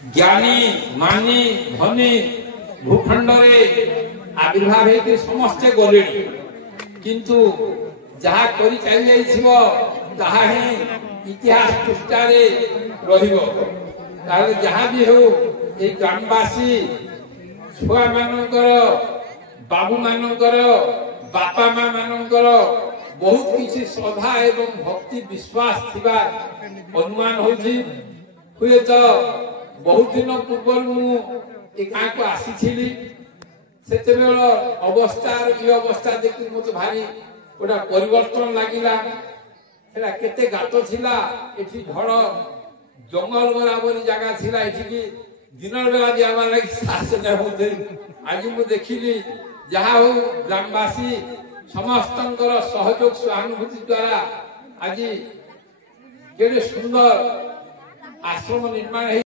ज्ञानी मानी धनी भूखंड आविर्भाव होती समस्ते गले किंतु जहाँ करी चली जाही इतिहास पृष्ठारे जहाँ भी हो ये ग्रामवासी छुआ मानकर बाबू मानकर बापा माँ मानकर बहुत किसी श्रद्धा एवं भक्ति विश्वास थिबा अनुमान होछि हुए तो बहुत दिन पूर्व मुझे गाँ को आसी से अवस्था ये अवस्था देखी मत भारी गोटा परिवर्तन लगिला केते गात थिला एठी झड़ जंगल बराबर जगह थिला एठी दिन बेला जावा लगी साहस न होते आज मु देखिली जहाँ हो ग्रामवासी समस्त सहयोग सहानुभूति द्वारा आज केड़े सुंदर आश्रम निर्माण